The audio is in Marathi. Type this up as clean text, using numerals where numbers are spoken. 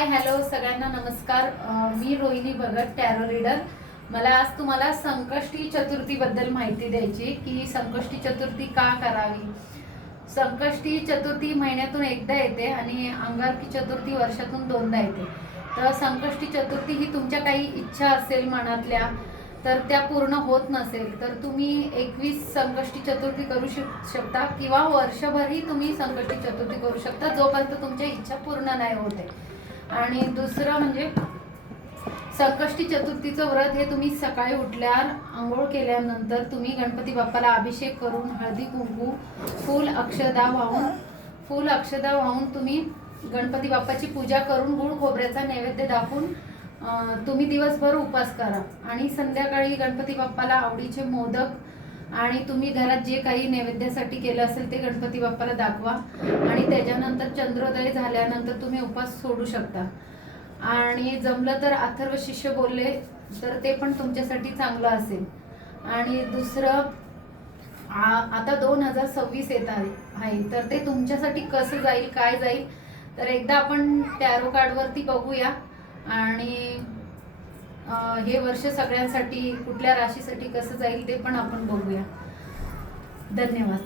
हाय हॅलो सगळ्यांना नमस्कार। मी रोहिणी भगत टॅरो रीडर। मला आज तुम्हाला संकष्टी चतुर्थी बद्दल माहिती द्यायची की संकष्टी चतुर्थी का करावी। संकष्टी चतुर्थी महिन्यातून एकदा येते आणि अंगारकी चतुर्थी वर्षातून दोनदा येते। तर संकष्टी चतुर्थी ही तुमच्या काही इच्छा असेल मनातल्या तर त्या पूर्ण होत नसेल तर तुम्ही 21 संकष्टी चतुर्थी करू शकता किंवा वर्षभरही तुम्ही संकष्टी चतुर्थी करू शकता जोपर्यंत तुमच्या इच्छा पूर्ण नाही होते। आणि दुसरं म्हणजे संकष्टी चतुर्थीचं व्रत हे तुम्ही सकाळी उठल्यावर आंघोळ केल्यानंतर तुम्ही गणपती बाप्पाला अभिषेक करून हळदी कुंकू फूल अक्षदा वाहून तुम्ही गणपती बाप्पाची पूजा करून गुळ खोबऱ्याचा नैवेद्य दाखवून तुम्ही दिवसभर उपवास करा आणि संध्याकाळी गणपती बाप्पाला आवडीचे मोदक आणि तुम्ही घरात जे काही नैवेद्यासाठी केलं असेल ते गणपती बाप्पाला दाखवा आणि त्याच्यानंतर चंद्रोदय झाल्यानंतर तुम्ही उपवास सोडू शकता। आणि जमलं तर अथर्व शिष्य बोलले तर ते पण तुमच्यासाठी चांगलं असेल। आणि दुसरं आता 2026 येत आहे तर ते तुमच्यासाठी कसं जाईल काय जाईल तर एकदा आपण टॅरो कार्डवरती बघूया आणि हे वर्ष सगळ्यांसाठी कुठल्या राशीसाठी कसं जाईल ते पण आपण बघूया। धन्यवाद।